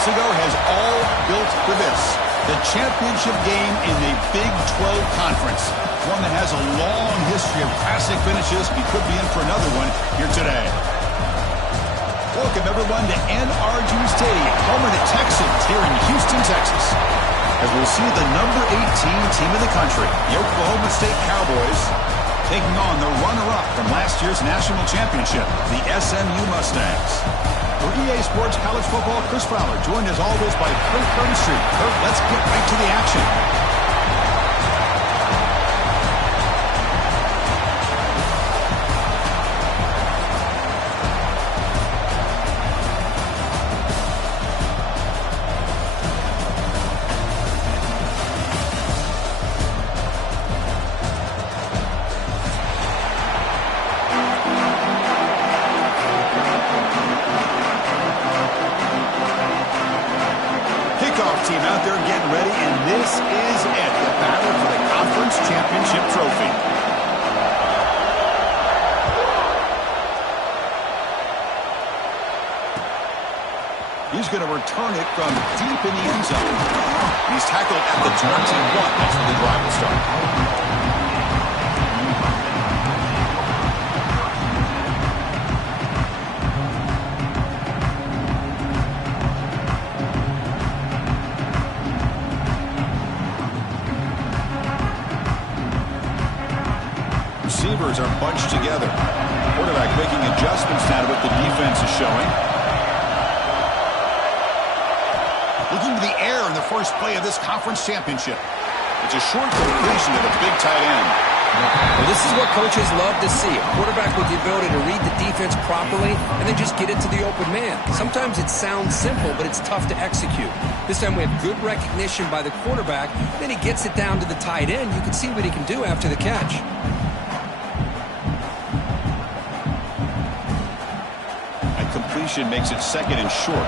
months ago has all built for this. The championship game in the Big 12 Conference. One that has a long history of classic finishes. We could be in for another one here today. Welcome, everyone, to NRG Stadium, home of the Texans here in Houston, Texas. As we'll see the number 18 team in the country, the Oklahoma State Cowboys, taking on the runner-up from last year's national championship, the SMU Mustangs. For EA Sports College Football, Chris Fowler, joined as always by Kurt Street. Kurt, let's get right to the action. Team out there getting ready, and this is it, the battle for the conference championship trophy. He's going to return it from deep in the end zone. He's tackled at the 21. That's where the drive will start. Receivers are bunched together. Quarterback making adjustments now to what the defense is showing. Looking to the air in the first play of this conference championship. It's a short completion to the big tight end. Well, this is what coaches love to see. A quarterback with the ability to read the defense properly and then just get it to the open man. Sometimes it sounds simple, but it's tough to execute. This time we have good recognition by the quarterback. Then he gets it down to the tight end. You can see what he can do after the catch. Completion makes it second and short.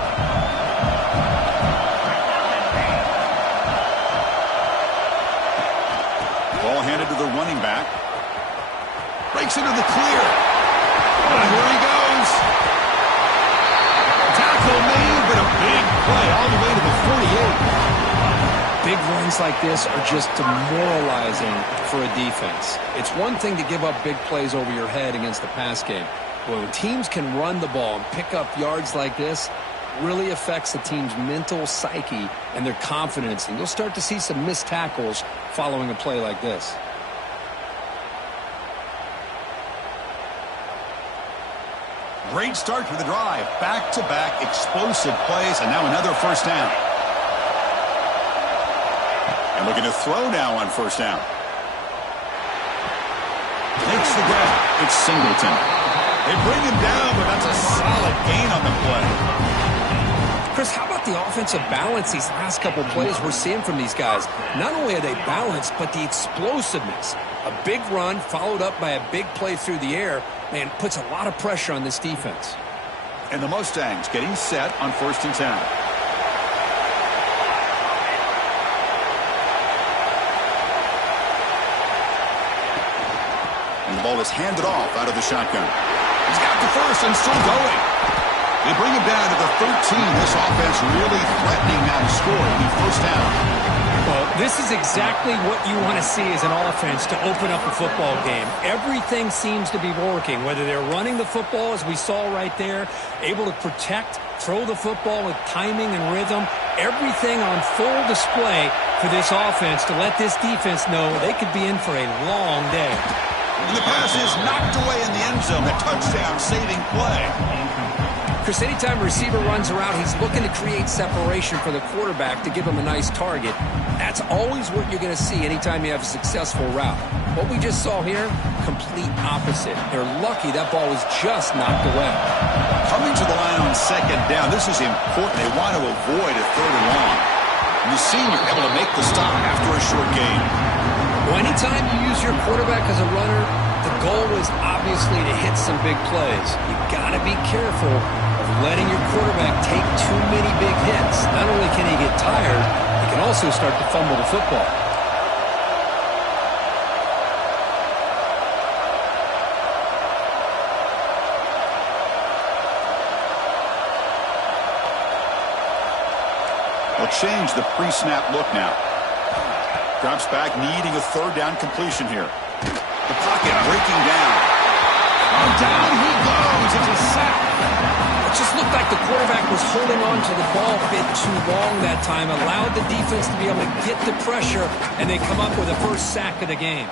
Ball handed to the running back. Breaks into the clear. And here he goes. Tackle made, but a big play all the way to the 48. Big runs like this are just demoralizing for a defense. It's one thing to give up big plays over your head against the pass game. But when teams can run the ball and pick up yards like this, it really affects the team's mental psyche and their confidence. And you'll start to see some missed tackles following a play like this. Great start for the drive. Back-to-back explosive plays, and now another first down. And looking to throw now on first down. Makes the grab. It's Singleton. They bring him down, but that's a solid gain on the play. Chris, how about the offensive balance these last couple plays we're seeing from these guys? Not only are they balanced, but the explosiveness. A big run followed up by a big play through the air, man, puts a lot of pressure on this defense. And the Mustangs getting set on 1st and 10. And the ball is handed off out of the shotgun. He's got the first and still going. They bring him down to the 13. This offense really threatening now to score. It'll be first down. Well, this is exactly what you want to see as an offense to open up a football game. Everything seems to be working, whether they're running the football, as we saw right there, able to protect, throw the football with timing and rhythm. Everything on full display for this offense to let this defense know they could be in for a long day. And the pass is knocked away in the end zone. A touchdown-saving play. Chris, anytime a receiver runs around, he's looking to create separation for the quarterback to give him a nice target. That's always what you're going to see anytime you have a successful route. What we just saw here, complete opposite. They're lucky that ball was just knocked away. Coming to the line on second down, this is important. They want to avoid a third and long. And the senior able to make the stop after a short gain. Well, anytime you use your quarterback as a runner, the goal is obviously to hit some big plays. You got to be careful of letting your quarterback take too many big hits. Not only can he get tired, he can also start to fumble the football. They'll change the pre-snap look now. Drops back, needing a third down completion here. The pocket breaking down. And down he goes. It's a sack. It just looked like the quarterback was holding on to the ball a bit too long that time, allowed the defense to be able to get the pressure, and they come up with the first sack of the game.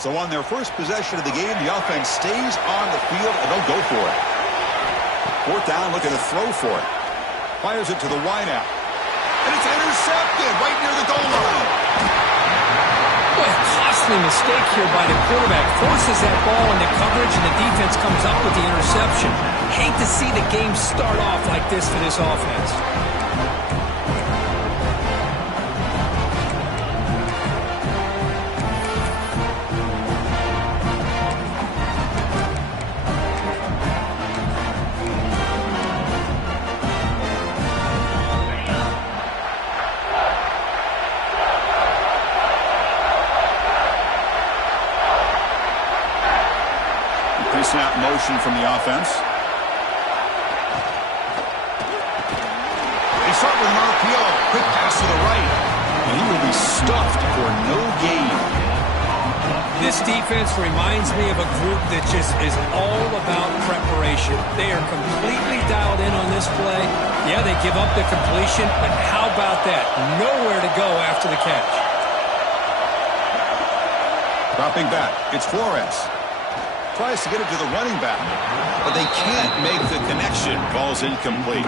So on their first possession of the game, the offense stays on the field, and they'll go for it. Fourth down, looking to throw for it. Fires it to the wideout. And it's intercepted right near the goal line. Boy, a costly mistake here by the quarterback. Forces that ball into coverage, and the defense comes up with the interception. Hate to see the game start off like this for this offense. Snap motion from the offense. They start with an RPO. Quick pass to the right. And he will be stuffed for no gain. This defense reminds me of a group that just is all about preparation. They are completely dialed in on this play. Yeah, they give up the completion, but how about that? Nowhere to go after the catch. Dropping back. It's Flores. Tries to get it to the running back, but they can't make the connection. Ball's incomplete.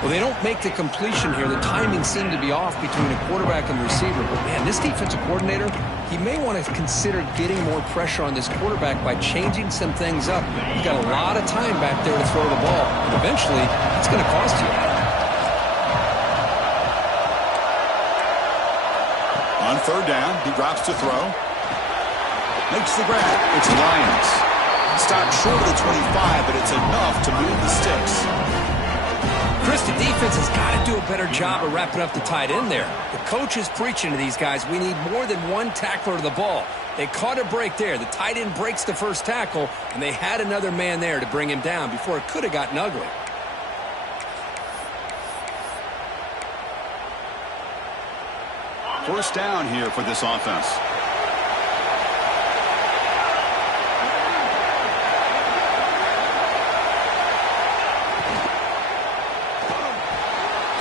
Well, they don't make the completion here. The timing seemed to be off between a quarterback and receiver. But, man, this defensive coordinator, he may want to consider getting more pressure on this quarterback by changing some things up. He's got a lot of time back there to throw the ball, and eventually it's going to cost you. On third down, he drops to throw. Makes the grab. It's Lions. Stopped short of the 25, but it's enough to move the sticks. Chris, the defense has got to do a better job of wrapping up the tight end there. The coach is preaching to these guys, we need more than one tackler to the ball. They caught a break there. The tight end breaks the first tackle, and they had another man there to bring him down before it could have gotten ugly. First down here for this offense.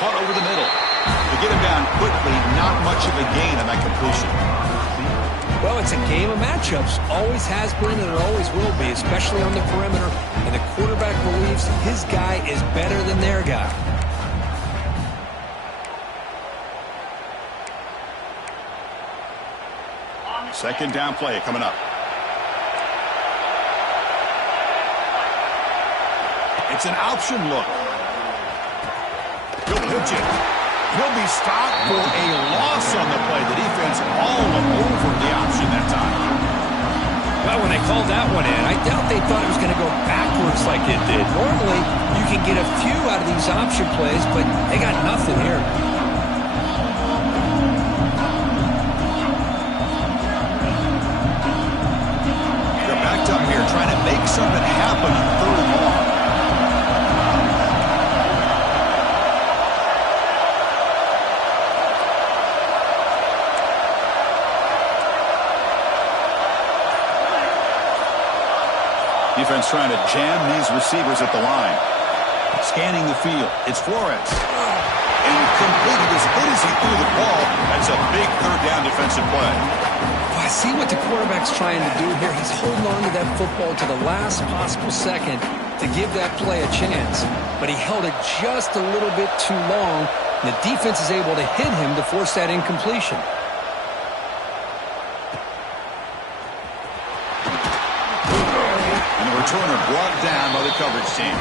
Caught over the middle. To get him down quickly, not much of a gain on that completion. Well, it's a game of matchups. Always has been and it always will be, especially on the perimeter. And the quarterback believes his guy is better than their guy. Second down play coming up. It's an option look. He'll pitch it. He'll be stopped for a loss on the play. The defense all over the option that time. Well, when they called that one in, I doubt they thought it was going to go backwards like it did. Normally, you can get a few out of these option plays, but they got nothing here. They're backed up here trying to make something happen on third and long. Defense trying to jam these receivers at the line. Scanning the field. It's Flores. Incomplete. He was hit as he threw the ball. That's a big third down defensive play. I see what the quarterback's trying to do here. He's holding on to that football to the last possible second to give that play a chance. But he held it just a little bit too long. And the defense is able to hit him to force that incompletion. Returner brought down by the coverage team.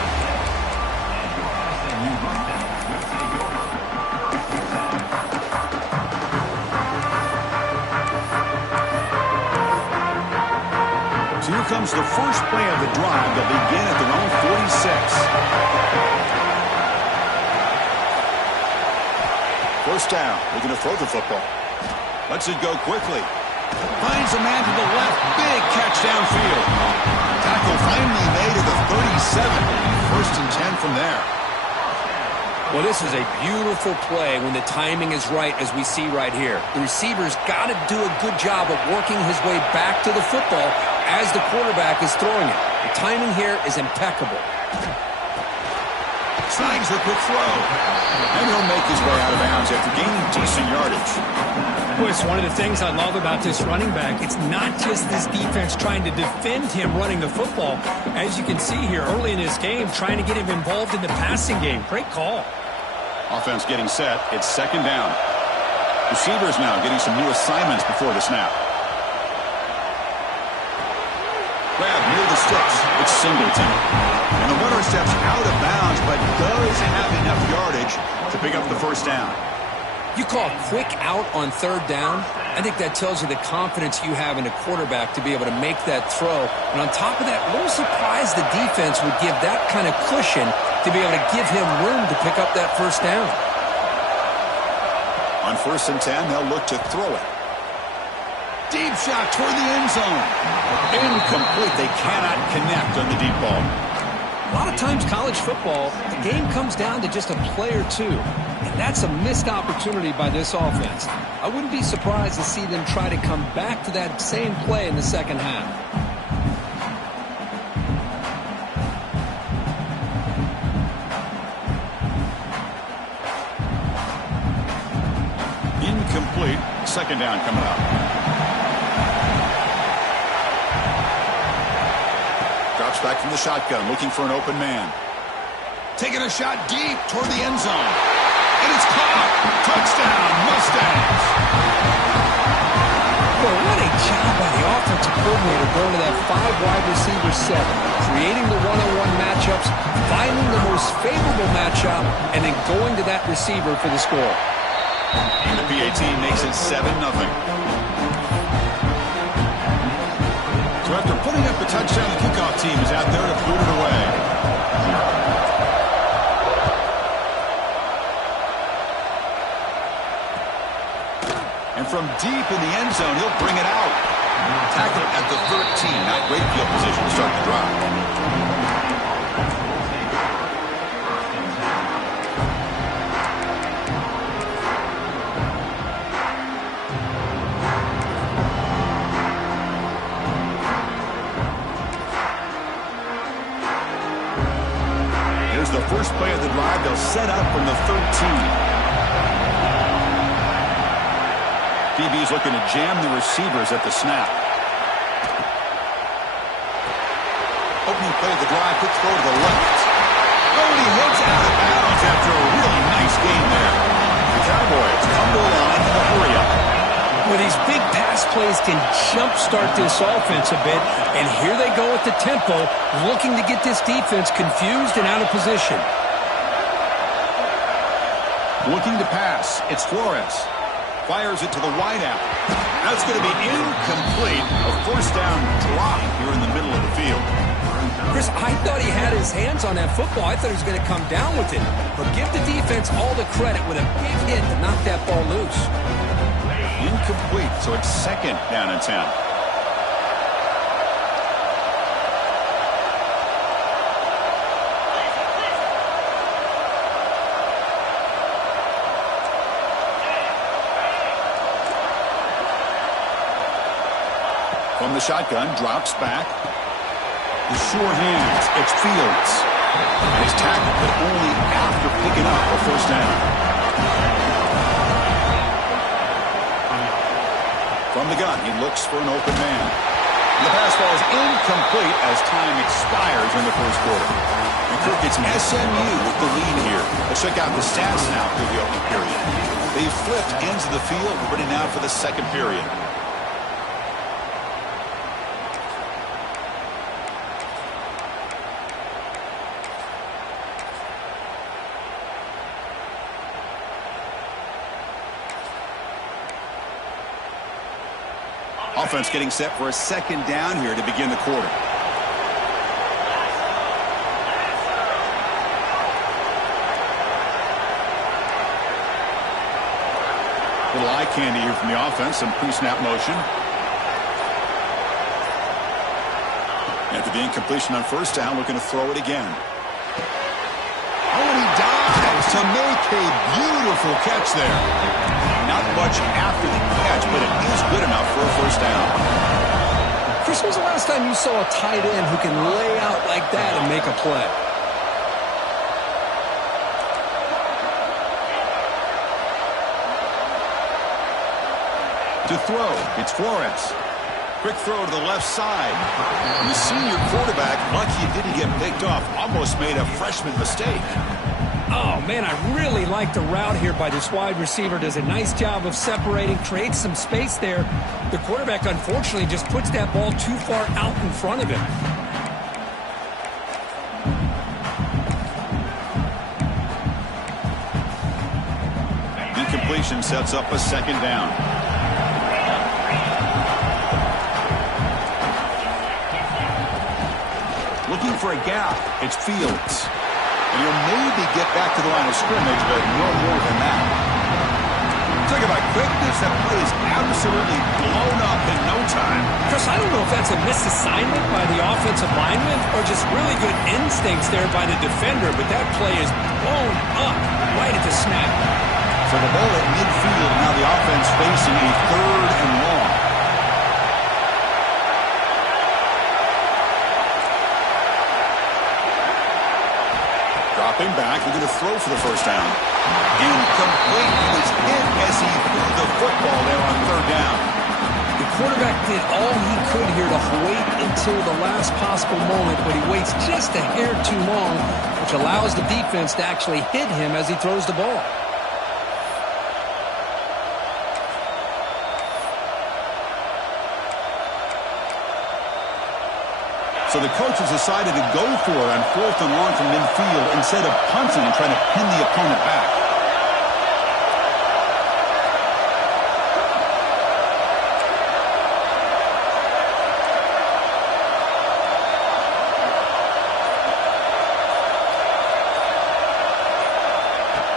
So here comes the first play of the drive. They'll begin at their own 46. First down. Looking to throw the football. Lets it go quickly. Finds a man to the left. Big catch downfield. Tackle finally made at the 37. First and 10 from there. Well, this is a beautiful play when the timing is right, as we see right here. The receiver's got to do a good job of working his way back to the football as the quarterback is throwing it. The timing here is impeccable. Slides the quick throw. And he'll make his way out of bounds after gaining decent yardage. Well, it's one of the things I love about this running back. It's not just this defense trying to defend him running the football. As you can see here early in this game, trying to get him involved in the passing game. Great call. Offense getting set. It's second down. Receivers now getting some new assignments before the snap. Grab near the sticks. It's Singleton. And the runner steps out of bounds, but does have enough yardage to pick up the first down. You call quick out on third down. I think that tells you the confidence you have in a quarterback to be able to make that throw. And on top of that, a little surprised the defense would give that kind of cushion to be able to give him room to pick up that first down. On first and 10, they'll look to throw it. Deep shot toward the end zone. Incomplete. They cannot connect on the deep ball. A lot of times college football, the game comes down to just a play or two. And that's a missed opportunity by this offense. I wouldn't be surprised to see them try to come back to that same play in the second half. Incomplete. Second down coming up. Drops back from the shotgun, looking for an open man. Taking a shot deep toward the end zone. And it's caught. Touchdown, Mustangs. Well, what a job by the offensive coordinator going to that 5-wide receiver set, creating the one-on-one matchups, finding the most favorable matchup, and then going to that receiver for the score. And the PAT makes it 7-0. So after putting up the touchdown, the kickoff team is out there to boot it away. And from deep in the end zone, he'll bring it out. Tackled at the 13. Not great field position to start the drive. Here's the first play of the drive. They'll set up from the 13. DB's looking to jam the receivers at the snap. Opening play of the drive, quick throw to the left. Oh, and he hits out of bounds after a really nice game there. The Cowboys come to a line in the hurry-up. Well, these big pass plays can jumpstart this offense a bit, and here they go at the tempo, looking to get this defense confused and out of position. Looking to pass. It's Flores. Fires it to the wideout. That's going to be incomplete. A first down drop here in the middle of the field. Chris, I thought he had his hands on that football. I thought he was going to come down with it. But give the defense all the credit with a big hit to knock that ball loose. Incomplete, so it's second down and 10. From the shotgun, drops back. The sure hands, it's Fields. And he's tackled, but only after picking up a first down. From the gun, he looks for an open man. The pass ball is incomplete as time expires in the first quarter. And Kirk, it's SMU with the lead here. Let's check out the stats now through the opening period. They flipped ends of the field, ready now for the second period. Offense getting set for a second down here to begin the quarter. Little eye candy here from the offense, some pre-snap motion. After the incompletion on first down, looking to throw it again. Oh, and he dives to make a beautiful catch there. Not much after the catch, but it is good enough for a first down. Chris, when was the last time you saw a tight end who can lay out like that and make a play? To throw, it's Flores. Quick throw to the left side. And the senior quarterback, lucky he didn't get picked off, almost made a freshman mistake. Oh, man, I really like the route here by this wide receiver. Does a nice job of separating, creates some space there. The quarterback, unfortunately, just puts that ball too far out in front of him. Incompletion sets up a second down. Looking for a gap, it's Fields. And he'll maybe get back to the line of scrimmage, but no more than that. Talk about quickness, that play is absolutely blown up in no time. Chris, I don't know if that's a misassignment by the offensive lineman or just really good instincts there by the defender, but that play is blown up right at the snap. So the ball at midfield, now the offense facing a 3rd and long. Dropping back, looking to throw for the first down. Incomplete. He was hit as he threw the football there on 3rd down. The quarterback did all he could here to wait until the last possible moment, but he waits just a hair too long, which allows the defense to actually hit him as he throws the ball. So the coaches decided to go for it on 4th and long from midfield instead of punting and trying to pin the opponent back.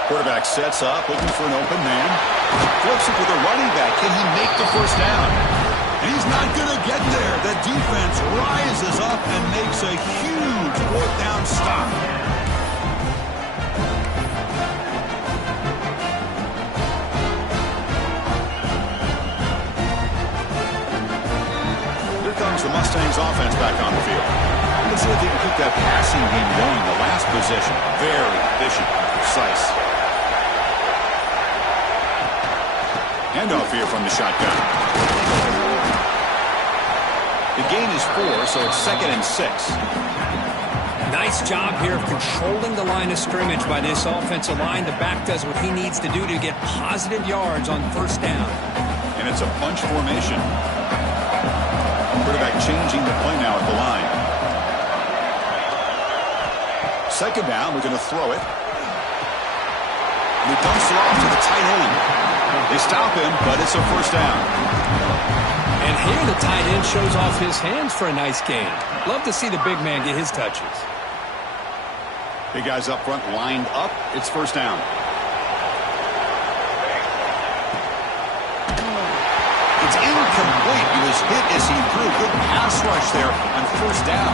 Quarterback sets up, looking for an open man. Flips it to the running back. Can he make the first down? And he's not going to get there. The defense rises up and makes a huge 4th down stop. Here comes the Mustangs offense back on the field. Let's see if they can keep that passing game going. The last possession, very efficient and precise. Handoff here from the shotgun. The gain is 4, so it's 2nd and 6. Nice job here of controlling the line of scrimmage by this offensive line. The back does what he needs to do to get positive yards on first down. And it's a bunch formation. Quarterback changing the play now at the line. 2nd down, we're going to throw it. And he dumps it off to the tight end. They stop him, but it's a first down. And here the tight end shows off his hands for a nice gain. Love to see the big man get his touches. Big guys up front lined up. It's first down. It's incomplete. He was hit as he threw. Good pass rush there on first down.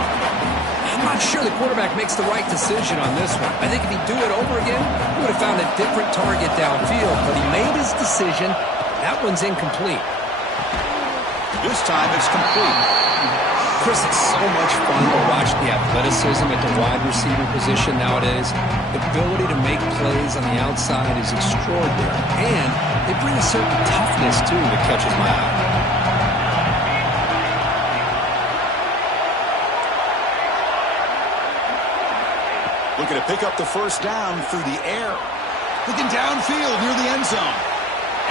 I'm not sure the quarterback makes the right decision on this one. I think if he'd do it over again, he would have found a different target downfield. But he made his decision. That one's incomplete. This time it's complete. Chris, it's so much fun to watch the athleticism at the wide receiver position nowadays. The ability to make plays on the outside is extraordinary. And they bring a certain toughness, too, that catches my eye. Looking to pick up the first down through the air. Looking downfield near the end zone.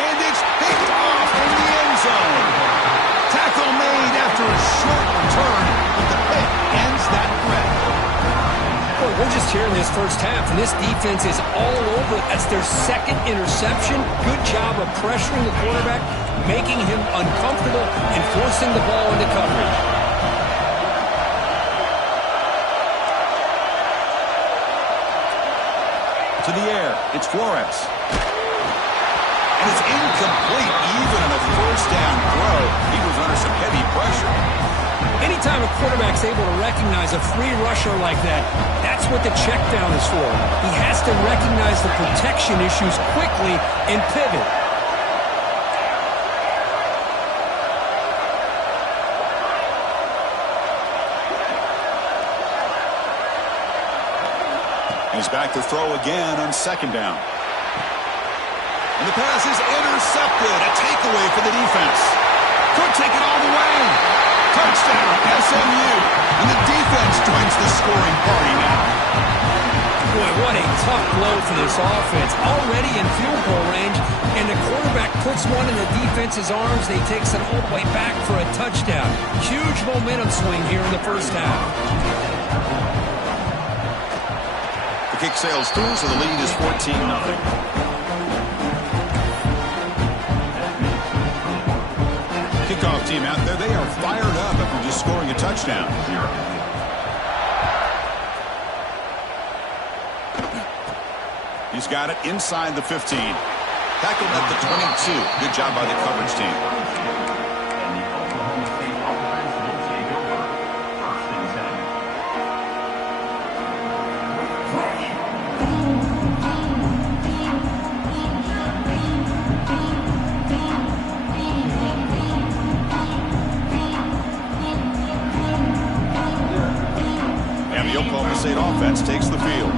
And it's picked off in the end zone. Tackle made after a short return, but the pick ends that threat. Well, we're just here in this first half, and this defense is all over it. That's their 2nd interception. Good job of pressuring the quarterback, making him uncomfortable, and forcing the ball into coverage. To the air, it's Flores. And it's incomplete. Even on a first down throw, he was under some heavy pressure. Anytime a quarterback's able to recognize a free rusher like that, that's what the check down is for. He has to recognize the protection issues quickly and pivot. He's back to throw again on second down. And the pass is intercepted. A takeaway for the defense. Could take it all the way. Touchdown, SMU. And the defense joins the scoring party now. Boy, what a tough blow for this offense. Already in field goal range, and the quarterback puts one in the defense's arms, and he takes it all the way back for a touchdown. Huge momentum swing here in the first half. The kick sails through, so the lead is 14-0. Kickoff team out there, they are fired up after just scoring a touchdown. He's got it inside the 15. Tackled at the 22. Good job by the coverage team. The Oklahoma State offense takes the field.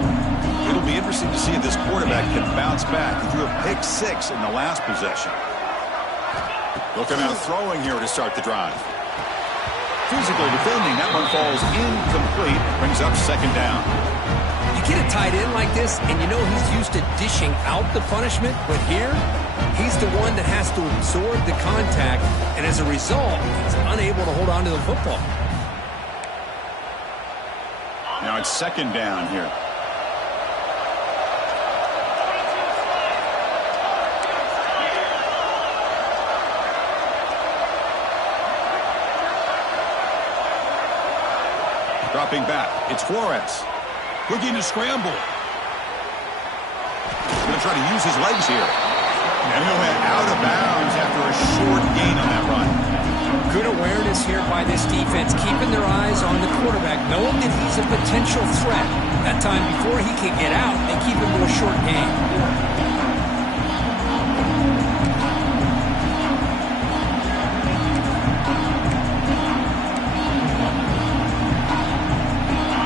It'll be interesting to see if this quarterback can bounce back. He threw a pick 6 in the last possession. They'll come out throwing here to start the drive. Physical defending. That one falls incomplete. Brings up second down. You get a tight end like this, and you know he's used to dishing out the punishment, but here, he's the one that has to absorb the contact, and as a result, he's unable to hold on to the football. Now it's second down here. Dropping back. It's Flores. Looking to scramble. He's going to try to use his legs here. And he'll head out of bounds after a short gain on that run. Good awareness here by this defense, keeping their eyes on the quarterback, knowing that he's a potential threat. That time before he can get out, they keep him to a short gain.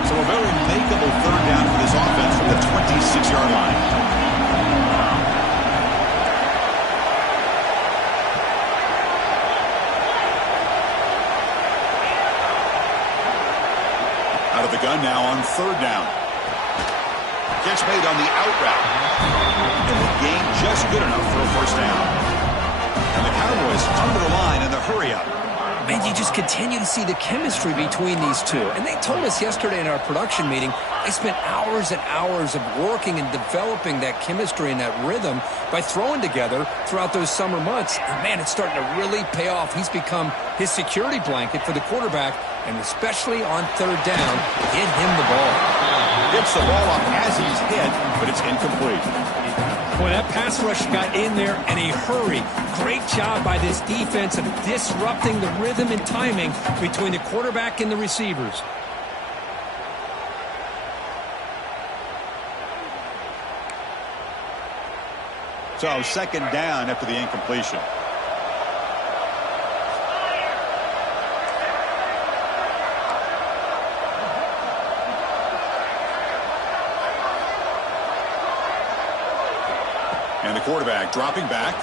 So a very makeable third down for this offense from the 26-yard line. Out of the gun now on third down. Catch made on the out route. And the gain just good enough for a first down. And the Cowboys under the line in the hurry-up. Man, you just continue to see the chemistry between these two. And they told us yesterday in our production meeting, they spent hours and hours of working and developing that chemistry and that rhythm by throwing together throughout those summer months. And man, it's starting to really pay off. He's become his security blanket for the quarterback, and especially on third down, get him the ball. Gets the ball off as he's hit, but it's incomplete. Boy, that pass rush got in there in a hurry. Great job by this defense of disrupting the rhythm and timing between the quarterback and the receivers. So second down after the incompletion. And the quarterback dropping back.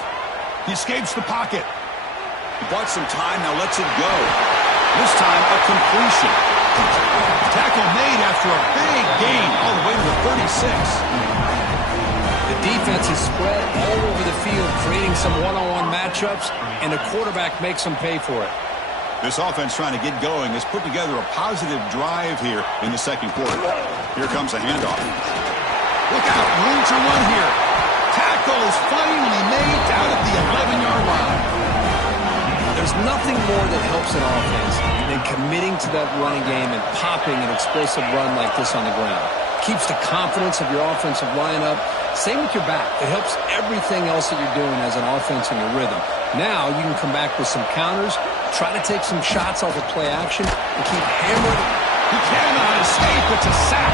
He escapes the pocket. He bought some time, now lets it go. This time a completion. Tackle made after a big gain all the way to the 36. The defense is spread all over the field, creating some one-on-one matchups, and the quarterback makes them pay for it. This offense trying to get going has put together a positive drive here in the second quarter. Here comes a handoff. Look out, room to run here. Tackle is finally made down at the 11-yard line. There's nothing more that helps an offense than committing to that running game and popping an explosive run like this on the ground. Keeps the confidence of your offensive lineup, Same with your back. It helps everything else that you're doing as an offense in your rhythm. Now you can come back with some counters, try to take some shots off of play action, and keep hammering. He cannot escape. It's a sack.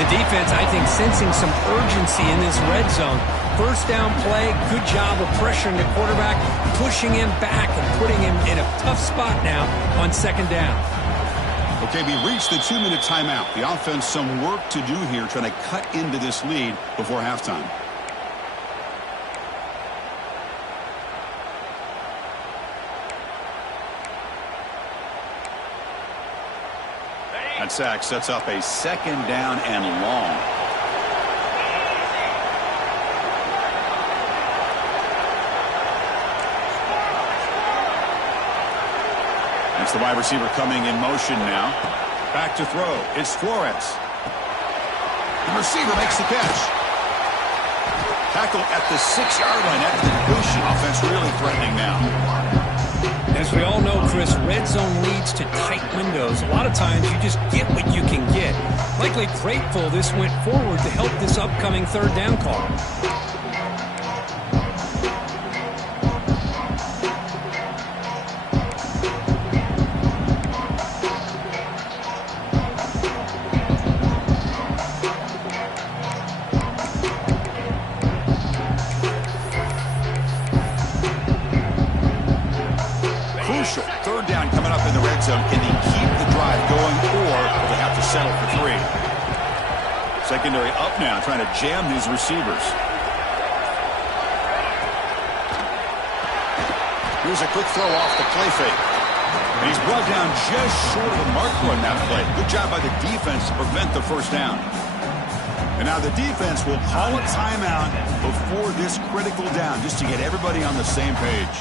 The defense, I think, sensing some urgency in this red zone. First down play, good job of pressuring the quarterback, pushing him back and putting him in a tough spot now on second down. Okay, we reached the 2-minute timeout. The offense some work to do here, trying to cut into this lead before halftime. That sack sets up a second down and long. It's the wide receiver coming in motion now. Back to throw. It's Flores. The receiver makes the catch. Tackle at the 6-yard line after the completion. Offense really threatening now. As we all know, Chris, red zone leads to tight windows. A lot of times you just get what you can get. Likely grateful this went forward to help this upcoming third down call. Third down coming up in the red zone. Can they keep the drive going, or will they have to settle for 3? Secondary up now, trying to jam these receivers. Here's a quick throw off the play fake. And he's brought down just short of the marker on that play. Good job by the defense to prevent the first down. And now the defense will call a timeout before this critical down, just to get everybody on the same page.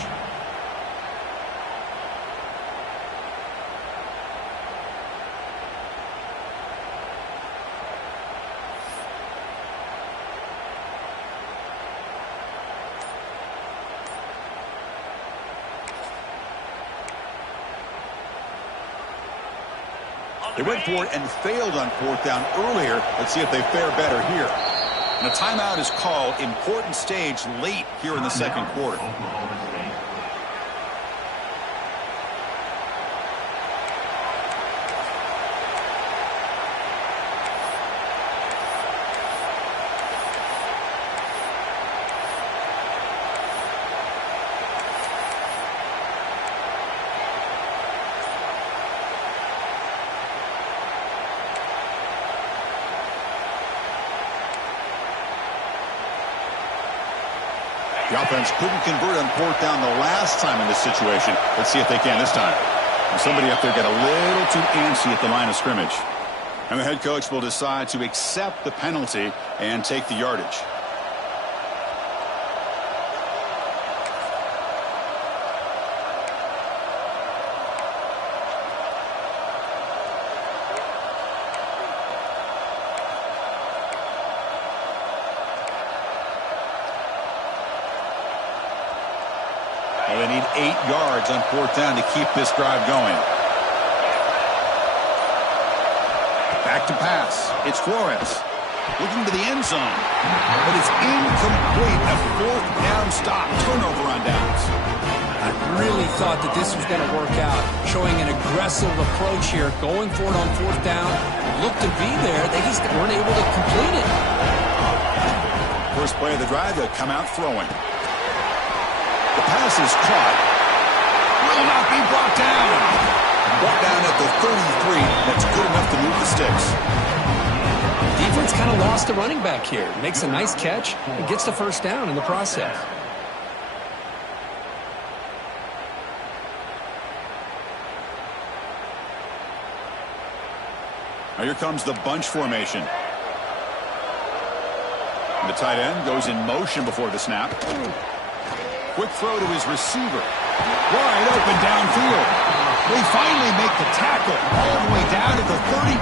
They went for it and failed on fourth down earlier. Let's see if they fare better here. And a timeout is called. Important stage late here in the second quarter. The offense couldn't convert on fourth down the last time in this situation. Let's see if they can this time. And somebody up there got a little too antsy at the line of scrimmage. And the head coach will decide to accept the penalty and take the yardage. Well, they need 8 yards on fourth down to keep this drive going. Back to pass. It's Flores. Looking to the end zone. But it's incomplete. A fourth down stop. Turnover on downs. I really thought that this was going to work out. Showing an aggressive approach here. Going for it on fourth down. Looked to be there. They just weren't able to complete it. First play of the drive, they'll come out throwing. The pass is caught. Will not be brought down. Brought down at the 33. That's good enough to move the sticks. Defense kind of lost the running back here. Makes a nice catch and gets the first down in the process. Now here comes the bunch formation. And the tight end goes in motion before the snap. Quick throw to his receiver. Wide open downfield. They finally make the tackle all the way down to the 32.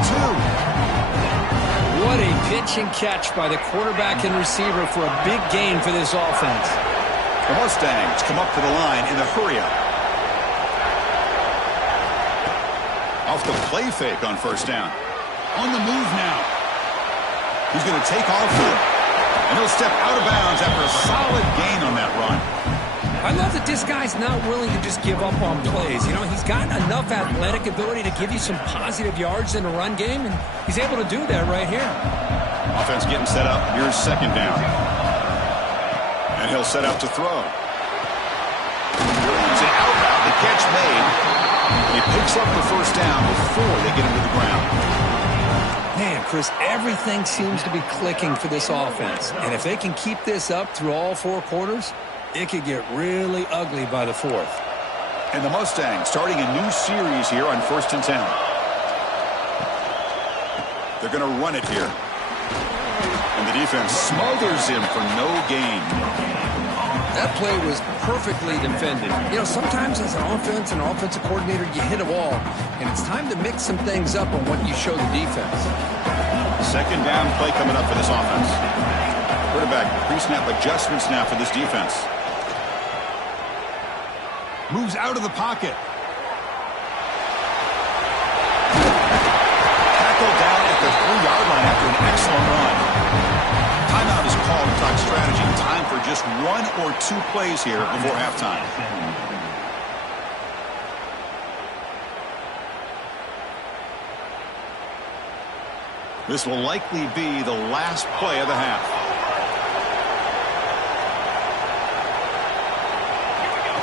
What a pitch and catch by the quarterback and receiver for a big gain for this offense. The Mustangs come up to the line in a hurry-up. Off the play fake on first down. On the move now. He's going to take off here. And he'll step out of bounds after a solid gain on that run. I love that this guy's not willing to just give up on plays. You know, he's got enough athletic ability to give you some positive yards in the run game, and he's able to do that right here. Offense getting set up. Here's second down. And he'll set up to throw. It's an out route. The catch made. He picks up the first down before they get him to the ground. Man, Chris, everything seems to be clicking for this offense. And if they can keep this up through all 4 quarters, it could get really ugly by the 4th. And the Mustangs starting a new series here on 1st and 10. They're going to run it here. And the defense smothers him for no gain. That play was perfectly defended. You know, sometimes as an offense and offensive coordinator, you hit a wall, and it's time to mix some things up on what you show the defense. Second down play coming up for this offense. Quarterback pre-snap adjustments now for this defense. Moves out of the pocket. Tackled down at the 3-yard line after an excellent run. Timeout is called to talk strategy. Time for just 1 or 2 plays here before halftime. This will likely be the last play of the half.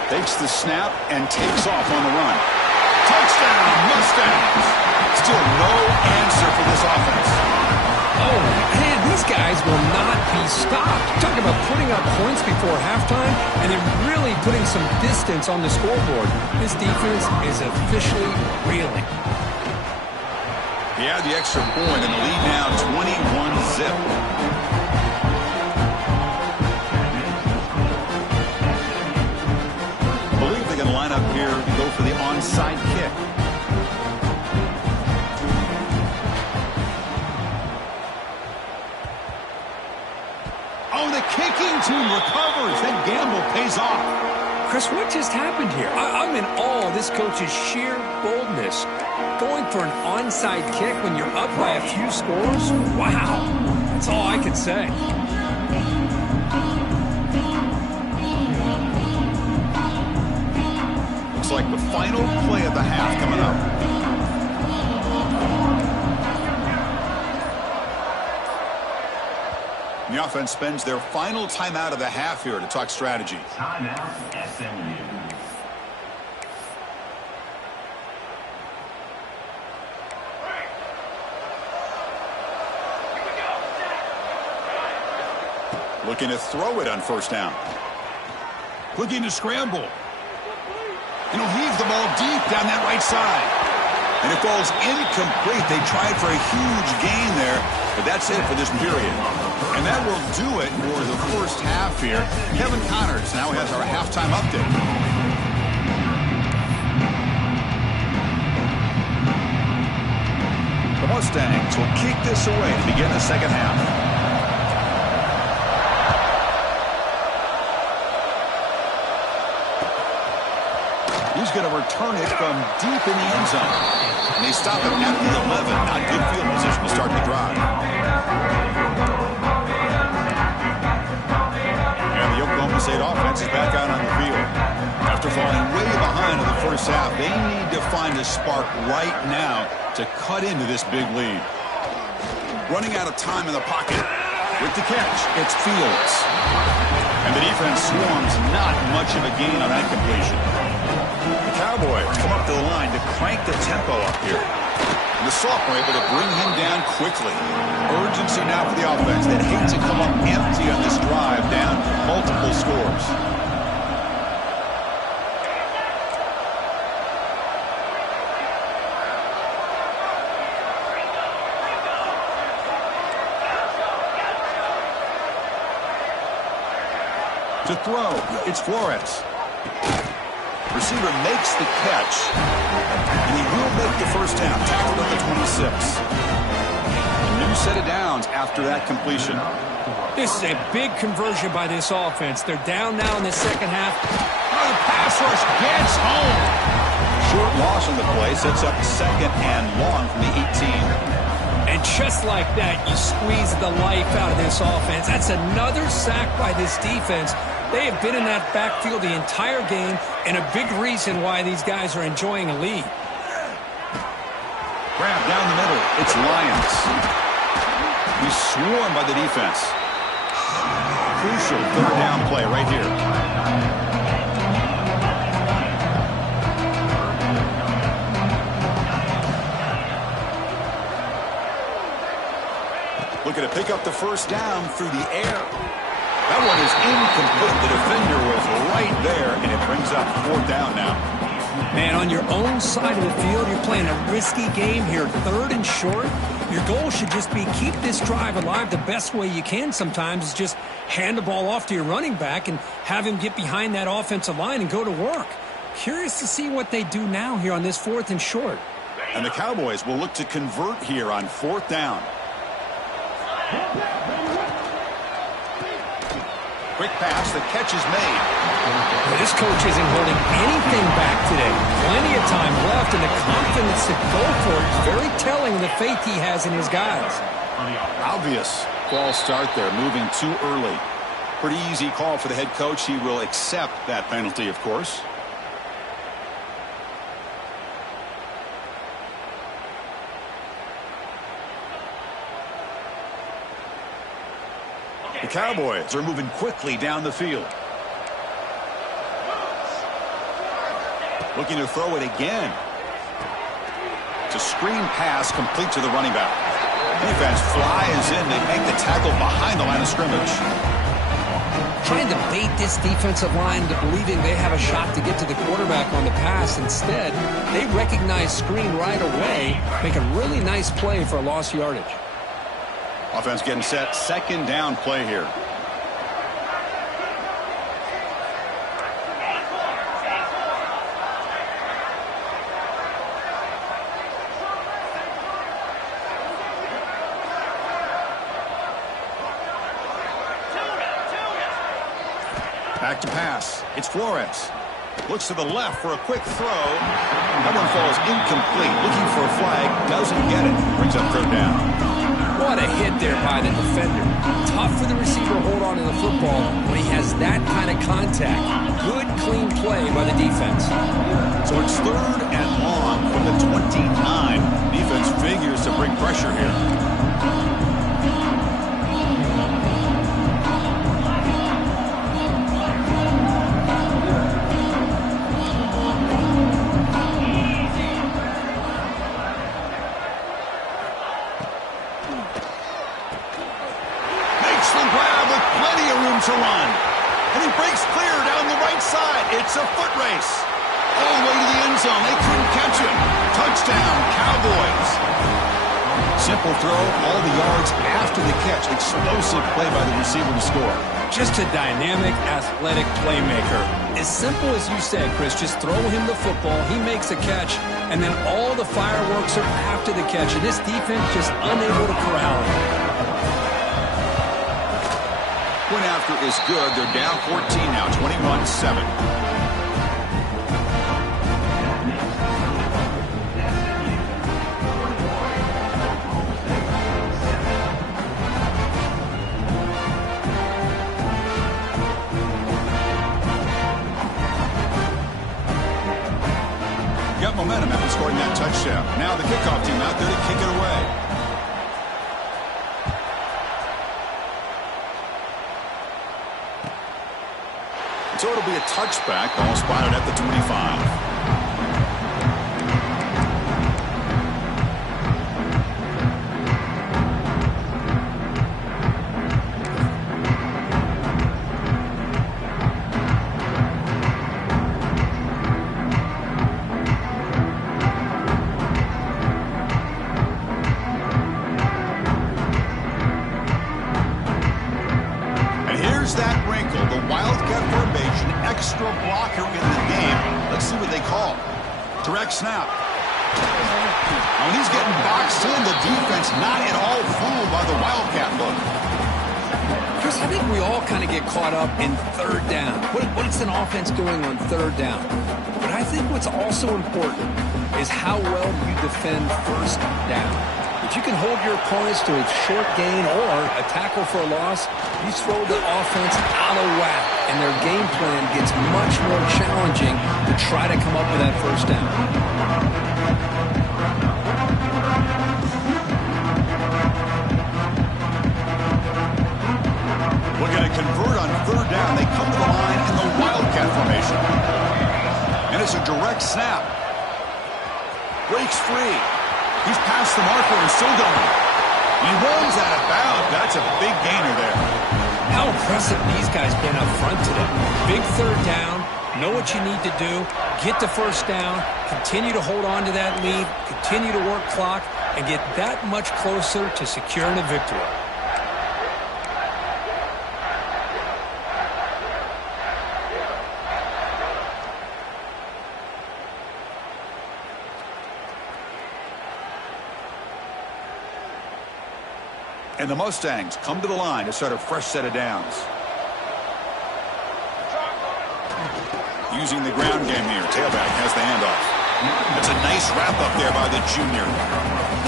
Takes the snap and takes off on the run. Touchdown, Mustangs! Still no answer for this offense. Oh, man, these guys will not be stopped. Talking about putting up points before halftime and then really putting some distance on the scoreboard. This defense is officially reeling. He had the extra point and the lead now 21-zip. I believe they're going to line up here to go for the onside kick. Oh, the kicking team recovers. That gamble pays off. Chris, what just happened here? I'm in awe of this coach's sheer boldness. Going for an onside kick when you're up by a few scores? Wow. That's all I can say. Looks like the final play of the half coming up. The offense spends their final timeout of the half here to talk strategy. Timeout, SMU. Looking to throw it on first down. Looking to scramble. And he'll heave the ball deep down that right side. And it falls incomplete. They tried for a huge gain there, but that's it for this period. And that will do it for the first half here. Kevin Connors now has our halftime update. The Mustangs will kick this away to begin the second half. He's going to return it from deep in the end zone. And they stop it at the 11. Not good field position to start the drive. And the Oklahoma State offense is back out on the field. After falling way behind in the first half, they need to find a spark right now to cut into this big lead. Running out of time in the pocket. With the catch, it's Fields. And the defense swarms not much of a gain on that completion. The Cowboys come up to the line to crank the tempo up here. And the sophomore able to bring him down quickly. Urgency now for the offense. They'd hate to come up empty on this drive, down multiple scores. To throw, it's Flores. Receiver makes the catch, and he will make the first down, tackled at the 26. A new set of downs after that completion. This is a big conversion by this offense. They're down now in the second half. Oh, the pass rush gets home. Short loss on the play, sets up second and long from the 18. And just like that, you squeeze the life out of this offense. That's another sack by this defense. They have been in that backfield the entire game, and a big reason why these guys are enjoying a lead. Grab down the middle. It's Lions. He's swarmed by the defense. Crucial third down play right here. Looking to pick up the first down through the air. That one is incomplete. The defender was right there, and it brings up fourth down now. Man, on your own side of the field, you're playing a risky game here. Third and short. Your goal should just be keep this drive alive the best way you can sometimes is just hand the ball off to your running back and have him get behind that offensive line and go to work. Curious to see what they do now here on this fourth and short. And the Cowboys will look to convert here on fourth down. Quick pass, the catch is made. Well, this coach isn't holding anything back today. Plenty of time left, and the confidence to go for it is very telling of the faith he has in his guys. Obvious false start there, moving too early. Pretty easy call for the head coach. He will accept that penalty, of course. The Cowboys are moving quickly down the field. Looking to throw it again. It's a screen pass complete to the running back. Defense flies in. They make the tackle behind the line of scrimmage. Trying to bait this defensive line into believing they have a shot to get to the quarterback on the pass. Instead, they recognize screen right away, make a really nice play for a lost yardage. Offense getting set. Second down play here. Back to pass. It's Flores. Looks to the left for a quick throw. That one falls incomplete. Looking for a flag. Doesn't get it. Brings up third down. What a hit there by the defender. Tough for the receiver to hold on to the football when he has that kind of contact. Good, clean play by the defense. So it's third and long from the 29. Defense figures to bring pressure here. To run, and he breaks clear down the right side. It's a foot race all the way to the end zone. They couldn't catch him. Touchdown, Cowboys. Simple throw, all the yards after the catch. Explosive play by the receiver to score. Just a dynamic, athletic playmaker. As simple as you said, Chris, just throw him the football, he makes a catch, and then all the fireworks are after the catch, and this defense just unable to corral him. Point after is good. They're down 14 now, 21-7. Got momentum after scoring that touchdown. Now the kickoff team out there to kick it away. So it'll be a touchback, ball spotted at the 25. Extra blocker in the game. Let's see what they call. Direct snap. When he's getting boxed in, the defense not at all fooled by the Wildcat look. Chris, I think we all kind of get caught up in third down. What's an offense doing on third down? But I think what's also important is how well you defend first down. If you can hold your opponents to a short gain or a tackle for a loss, you throw the offense out of whack, and their game plan gets much more challenging to try to come up with that first down. Looking to convert on third down. They come to the line in the wildcat formation. And it's a direct snap. Breaks free. He's past the marker and still going. He runs out of bounds. That's a big gainer there. How impressive these guys been up front today. Big third down. Know what you need to do. Get the first down. Continue to hold on to that lead. Continue to work clock and get that much closer to securing a victory. And the Mustangs come to the line to start a fresh set of downs. Using the ground game here. Tailback has the handoff. That's a nice wrap-up there by the junior.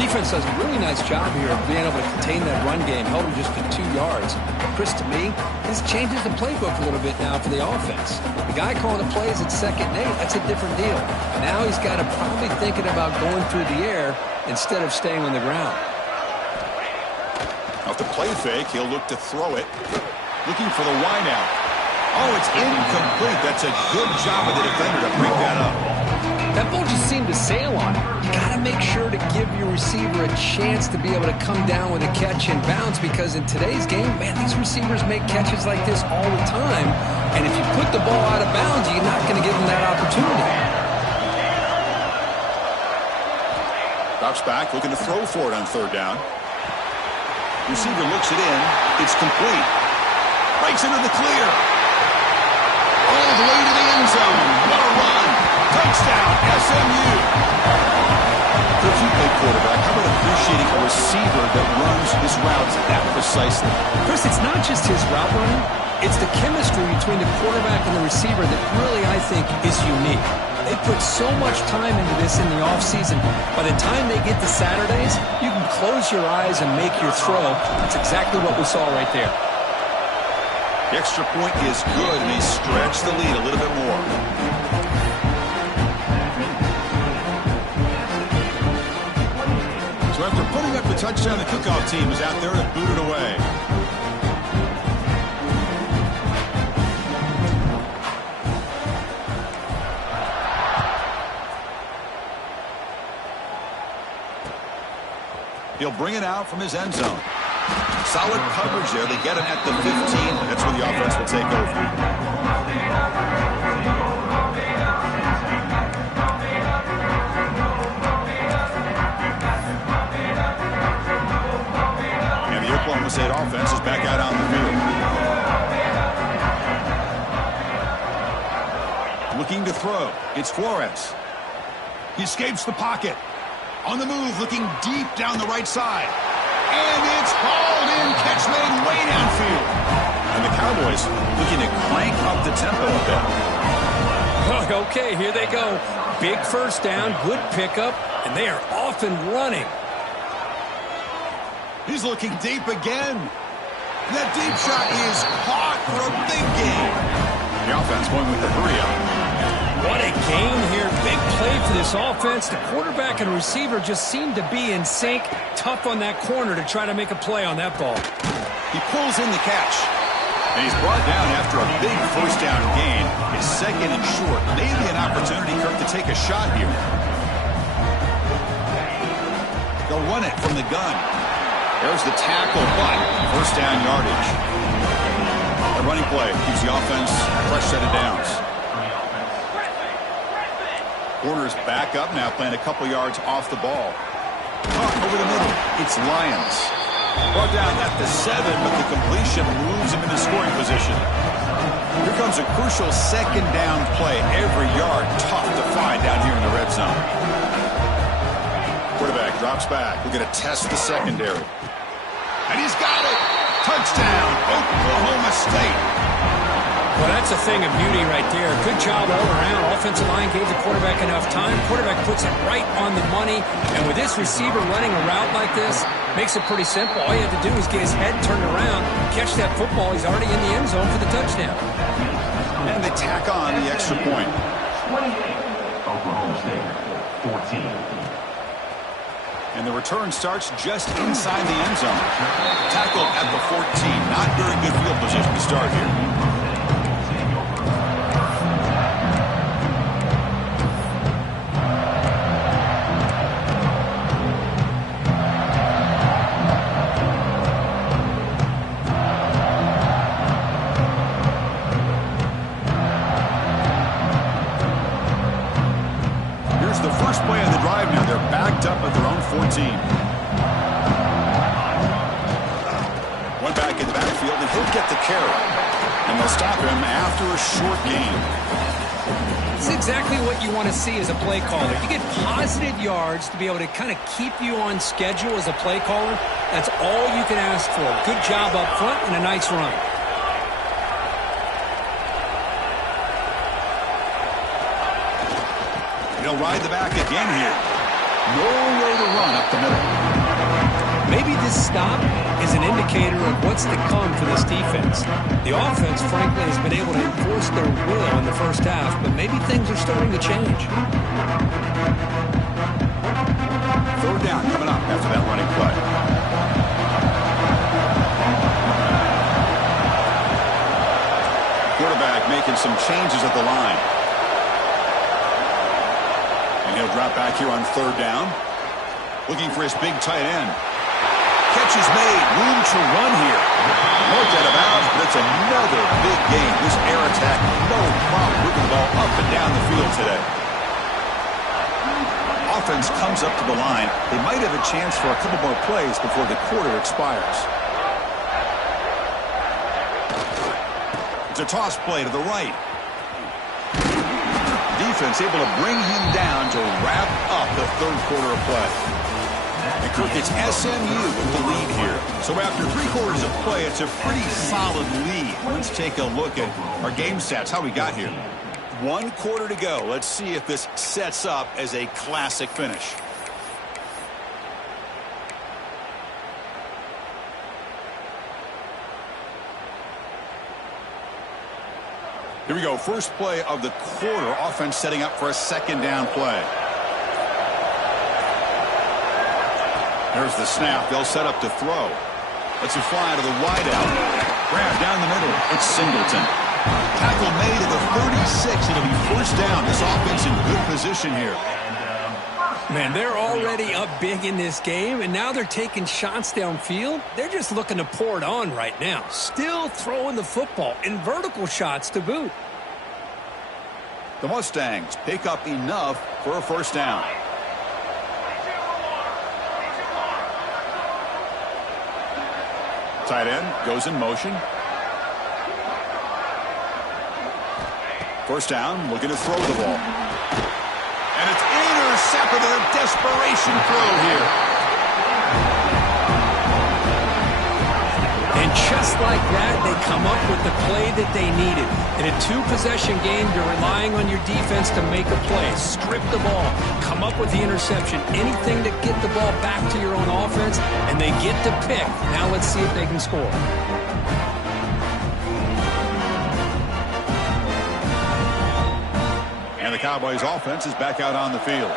Defense does a really nice job here of being able to contain that run game, held him just to 2 yards. Chris, to me, this changes the playbook a little bit now for the offense. The guy calling the plays at 2nd and 8, that's a different deal. Now he's got to probably thinking about going through the air instead of staying on the ground. Off the play fake, he'll look to throw it. Looking for the wideout. Oh, it's incomplete. That's a good job of the defender to break that up. That ball just seemed to sail on it. You got to make sure to give your receiver a chance to be able to come down with a catch and bounce, because in today's game, man, these receivers make catches like this all the time. And if you put the ball out of bounds, you're not going to give them that opportunity. Drops back, looking to throw for it on third down. Receiver looks it in. It's complete. Breaks into the clear. All the way to the end zone. What a run. Touchdown, SMU. If you play quarterback, how about appreciating a receiver that runs his routes that precisely? Chris, it's not just his route running. It's the chemistry between the quarterback and the receiver that really, I think, is unique. They put so much time into this in the offseason. By the time they get to Saturdays, you can close your eyes and make your throw. That's exactly what we saw right there. The extra point is good, and they stretch the lead a little bit more. So after putting up the touchdown, the kickoff team is out there to boot it away. He'll bring it out from his end zone. Solid coverage there. They get him at the 15. That's where the offense will take over. And the Oklahoma State offense is back out on the field. Looking to throw. It's Flores. He escapes the pocket. On the move, looking deep down the right side. And it's hauled in. Catch made way downfield. And the Cowboys looking to crank up the tempo a bit. Okay, here they go. Big first down, good pickup, and they are off and running. He's looking deep again. That deep shot is caught for a big gain. The offense going with the hurry up. What a gain here. Big play for this offense. The quarterback and receiver just seem to be in sync. Tough on that corner to try to make a play on that ball. He pulls in the catch. And he's brought down after a big first down gain. It's 2nd and short. Maybe an opportunity, Kirk, to take a shot here. They'll run it from the gun. There's the tackle, but first down yardage. The running play keeps the offense fresh set of downs. Corner's back up now, playing a couple yards off the ball. Over the middle, it's Lyons. Brought down at the 7, but the completion moves him into scoring position. Here comes a crucial 2nd down play. Every yard tough to find down here in the red zone. Quarterback drops back. We're going to test the secondary. And he's got it. Touchdown, Oklahoma State. Well, that's a thing of beauty right there. Good job all around. Offensive line gave the quarterback enough time. Quarterback puts it right on the money. And with this receiver running a route like this, makes it pretty simple. All you have to do is get his head turned around, catch that football. He's already in the end zone for the touchdown. And they tack on the extra point. 28, Oklahoma State, 14. And the return starts just inside the end zone. Tackled at the 14. Not very good field position to start here. One back in the backfield, and he'll get the carry. And they'll stop him after a short gain. This is exactly what you want to see as a play caller. You get positive yards to be able to kind of keep you on schedule as a play caller. That's all you can ask for. Good job up front and a nice run. He'll ride the back again here. Nowhere to run up the middle. Maybe this stop is an indicator of what's to come for this defense. The offense, frankly, has been able to enforce their will in the first half, but maybe things are starting to change. Third down coming up after that running play. Quarterback making some changes at the line. And he'll drop back here on third down. Looking for his big tight end. Catch is made. Room to run here. Marked out of bounds, but it's another big game. This air attack, no problem moving the ball up and down the field today. Offense comes up to the line. They might have a chance for a couple more plays before the quarter expires. It's a toss play to the right. Defense able to bring him down to wrap up the third quarter of play. And Kirk, it's SMU with the lead here. So after 3 quarters of play, it's a pretty solid lead. Let's take a look at our game stats, how we got here. 1 quarter to go. Let's see if this sets up as a classic finish. Here we go. First play of the quarter. Offense setting up for a second down play. There's the snap. They'll set up to throw. Let's it fly to the wideout. Grab down the middle. It's Singleton. Tackle made at the 36. It'll be first down. This offense in good position here. Man, they're already up big in this game, and now they're taking shots downfield. They're just looking to pour it on right now. Still throwing the football, and vertical shots to boot. The Mustangs pick up enough for a first down. Tight end goes in motion. First down, looking to throw the ball. And it's intercepted in a desperation throw here. And just like that, they come up with the play that they needed. In a 2-possession game, you're relying on your defense to make a play. Strip the ball. Come up with the interception. Anything to get the ball back to your own offense, and they get to pick. Now let's see if they can score. And the Cowboys offense is back out on the field.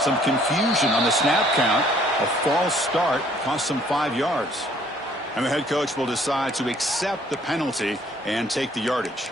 Some confusion on the snap count. A false start cost them 5 yards. And the head coach will decide to accept the penalty and take the yardage.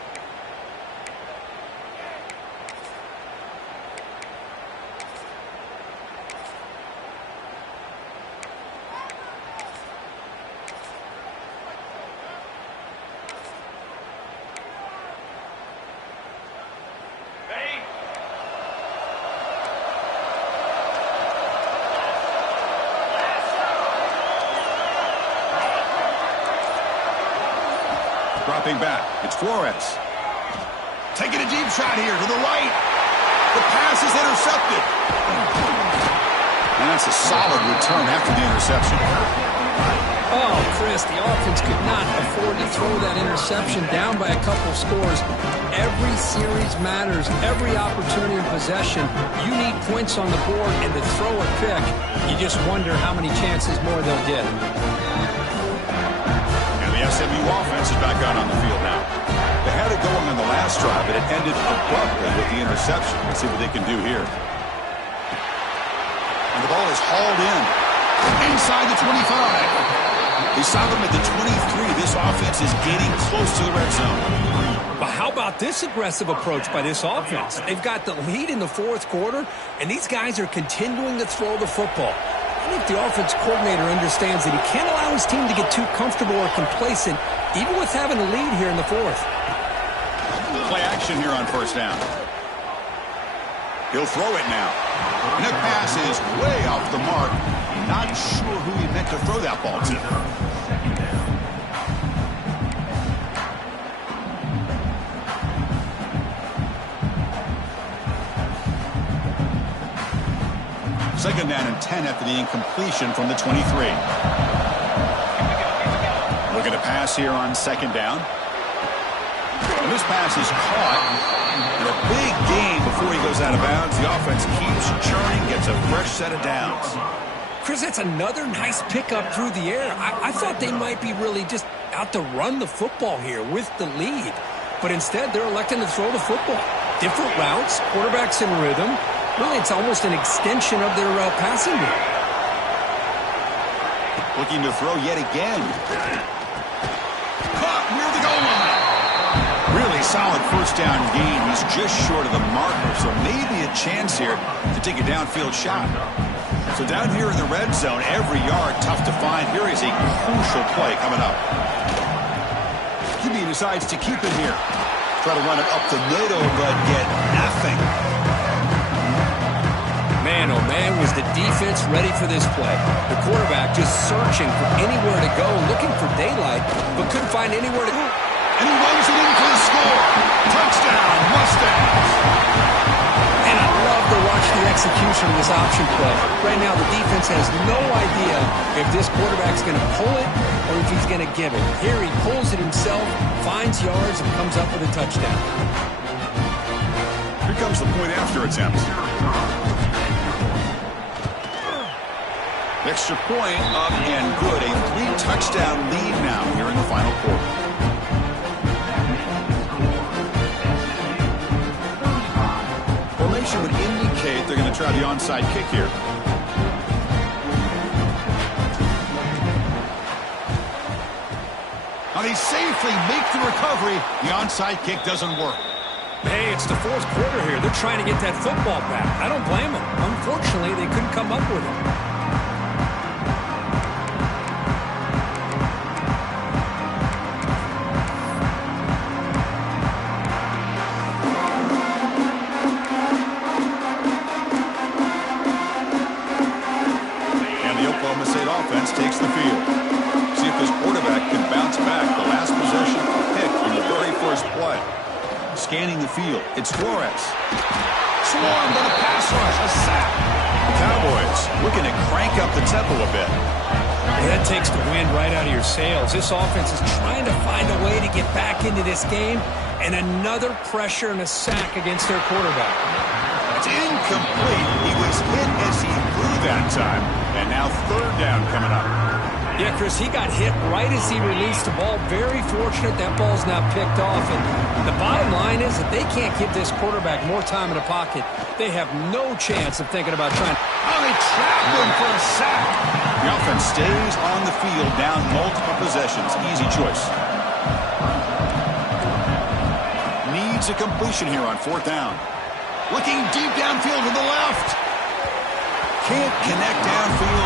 Dropping back, it's Flores. Taking a deep shot here to the right. The pass is intercepted. And that's a solid return after the interception. Oh, Chris, the offense could not afford to throw that interception down by a couple scores. Every series matters. Every opportunity and possession. You need points on the board, and to throw a pick, you just wonder how many chances more they'll get. And the SMU offense is back out on the field now. They had it going on the last drive, but it ended abruptly with the interception. Let's see what they can do here. And the ball is hauled in. Inside the 25. They saw them at the 23. This offense is getting close to the red zone. But how about this aggressive approach by this offense? They've got the lead in the fourth quarter, and these guys are continuing to throw the football. I think the offense coordinator understands that he can't allow his team to get too comfortable or complacent, even with having a lead here in the fourth. Play action here on first down. He'll throw it now. And that pass is way off the mark. Not sure who he meant to throw that ball to. Second down and 10 after the incompletion from the 23. Looking to pass here on second down. And this pass is caught. And a big gain before he goes out of bounds. The offense keeps churning, gets a fresh set of downs. Chris, that's another nice pickup through the air. I thought they might be really just out to run the football here with the lead. But instead, they're electing to throw the football. Different routes, quarterbacks in rhythm. Really, it's almost an extension of their passing game. Looking to throw yet again. Caught near the goal line. Really solid first down gain. He's just short of the marker, so maybe a chance here to take a downfield shot. So down here in the red zone, every yard tough to find. Here is a crucial play coming up. QB decides to keep it here. Try to run it up the middle, but get nothing. Man, oh man, was the defense ready for this play. The quarterback just searching for anywhere to go, looking for daylight, but couldn't find anywhere to go. And he runs it in for the score. Touchdown, Mustangs. And I love to watch the execution of this option play. Right now, the defense has no idea if this quarterback's going to pull it or if he's going to give it. Here he pulls it himself, finds yards, and comes up with a touchdown. Here comes the point after attempt. Extra point up and good. A 3-touchdown lead now here in the final quarter. Formation would indicate they're going to try the onside kick here. Now they safely make the recovery. The onside kick doesn't work. Hey, it's the fourth quarter here. They're trying to get that football back. I don't blame them. Unfortunately, they couldn't come up with it. Takes the field. See if this quarterback can bounce back. The last possession picked in the very first play. Scanning the field. It's Flores. Swarmed on a pass rush. A sack. The Cowboys looking to crank up the tempo a bit. That takes the wind right out of your sails. This offense is trying to find a way to get back into this game, and another pressure and a sack against their quarterback. It's incomplete. He was hit as he threw that time. And now third down coming up. Yeah, Chris, he got hit right as he released the ball. Very fortunate that ball's not picked off. And the bottom line is that they can't give this quarterback more time in the pocket. They have no chance of thinking about trying. Oh, they trapped him for a sack. The offense stays on the field, down multiple possessions. Easy choice. Needs a completion here on fourth down. Looking deep downfield to the left. Can't connect downfield